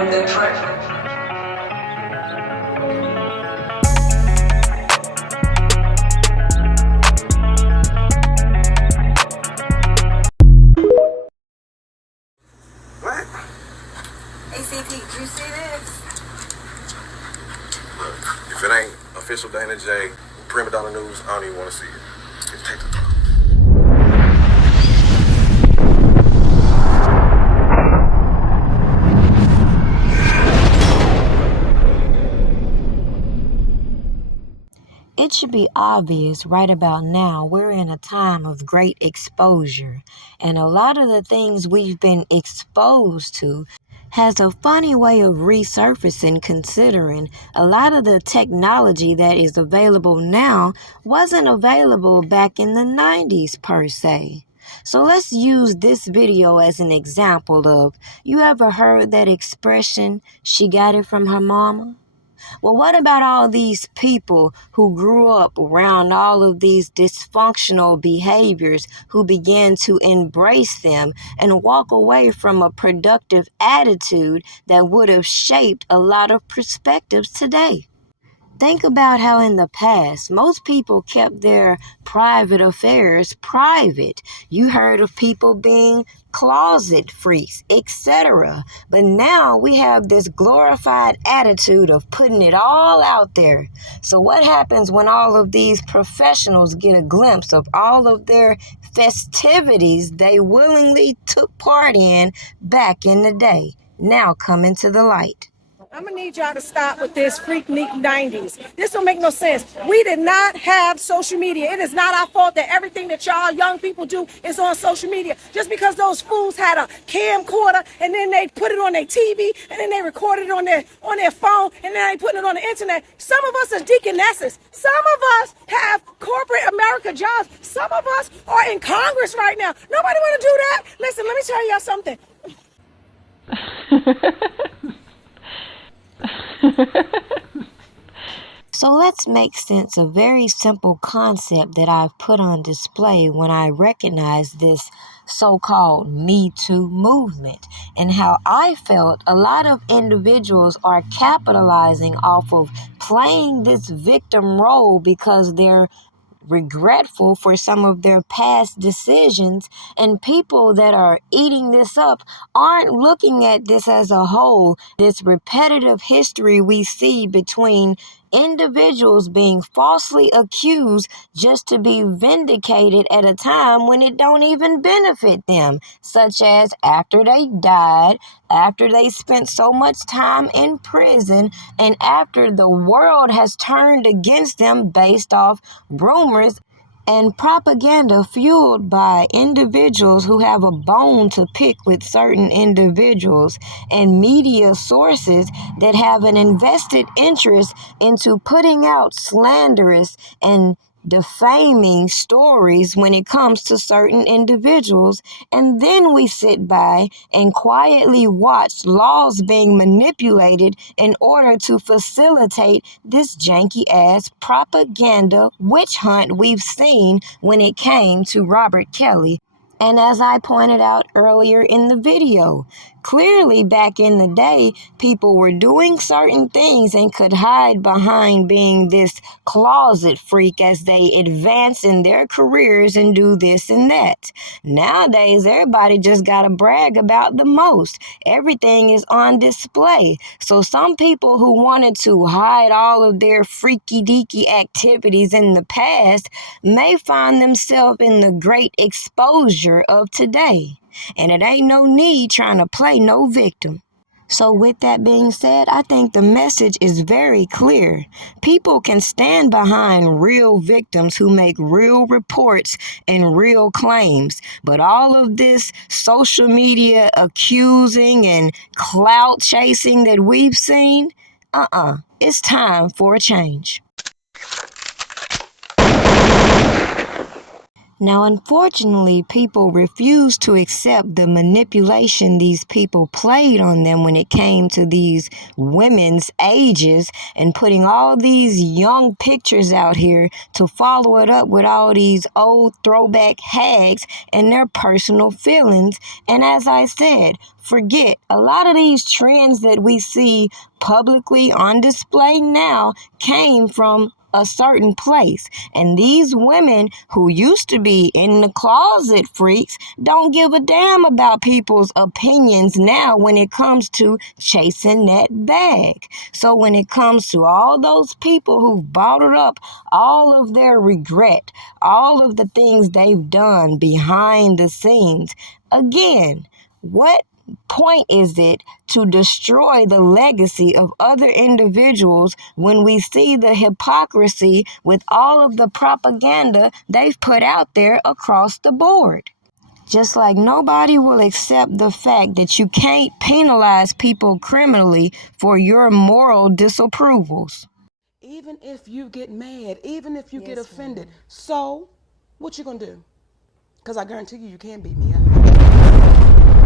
What? ACP, did you see this? Look, if it ain't official Dana J, Prima Donna News, I don't even want to see it. Just take the talk. It should be obvious right about now we're in a time of great exposure, and a lot of the things we've been exposed to has a funny way of resurfacing, considering a lot of the technology that is available now wasn't available back in the 90s per se. So let's use this video as an example of, you ever heard that expression, she got it from her mama? Well, what about all these people who grew up around all of these dysfunctional behaviors, who began to embrace them and walk away from a productive attitude that would have shaped a lot of perspectives today? Think about how in the past, most people kept their private affairs private. You heard of people being closet freaks, etc. But now we have this glorified attitude of putting it all out there. So what happens when all of these professionals get a glimpse of all of their festivities they willingly took part in back in the day, now coming to the light? I'm gonna need y'all to stop with this Freaknik 90s. This don't make no sense. We did not have social media. It is not our fault that everything that y'all young people do is on social media. Just because those fools had a camcorder and then they put it on their TV and then they recorded it on their phone and then they put it on the internet. Some of us are deaconesses. Some of us have corporate America jobs. Some of us are in Congress right now. Nobody want to do that. Listen, let me tell y'all something. So let's make sense of a very simple concept that I've put on display when I recognize this so-called MeToo movement, and how I felt a lot of individuals are capitalizing off of playing this victim role because they're regretful for some of their past decisions, and people that are eating this up aren't looking at this as a whole. This repetitive history we see between individuals being falsely accused just to be vindicated at a time when it don't even benefit them, such as after they died, after they spent so much time in prison, and after the world has turned against them based off rumors and propaganda fueled by individuals who have a bone to pick with certain individuals, and media sources that have an invested interest into putting out slanderous and defaming stories when it comes to certain individuals. And then we sit by and quietly watch laws being manipulated in order to facilitate this janky ass propaganda witch hunt we've seen when it came to Robert Kelly. And as I pointed out earlier in the video, clearly back in the day, people were doing certain things and could hide behind being this closet freak as they advance in their careers and do this and that. Nowadays, everybody just got to brag about the most. Everything is on display. So some people who wanted to hide all of their freaky deaky activities in the past may find themselves in the great exposure of today. And it ain't no need trying to play no victim. So with that being said, I think the message is very clear. People can stand behind real victims who make real reports and real claims. But all of this social media accusing and clout chasing that we've seen, it's time for a change. Now, unfortunately, people refuse to accept the manipulation these people played on them when it came to these women's ages and putting all these young pictures out here to follow it up with all these old throwback hags and their personal feelings. And as I said, forget a lot of these trends that we see publicly on display now came from a certain place. And these women who used to be in the closet freaks don't give a damn about people's opinions now when it comes to chasing that bag. So when it comes to all those people who've bottled up all of their regret, all of the things they've done behind the scenes, again, what point is it to destroy the legacy of other individuals when we see the hypocrisy with all of the propaganda they've put out there across the board? Just like nobody will accept the fact that you can't penalize people criminally for your moral disapprovals. Even if you get mad, even if you get offended, so what you gonna do? Because I guarantee you, you can beat me up.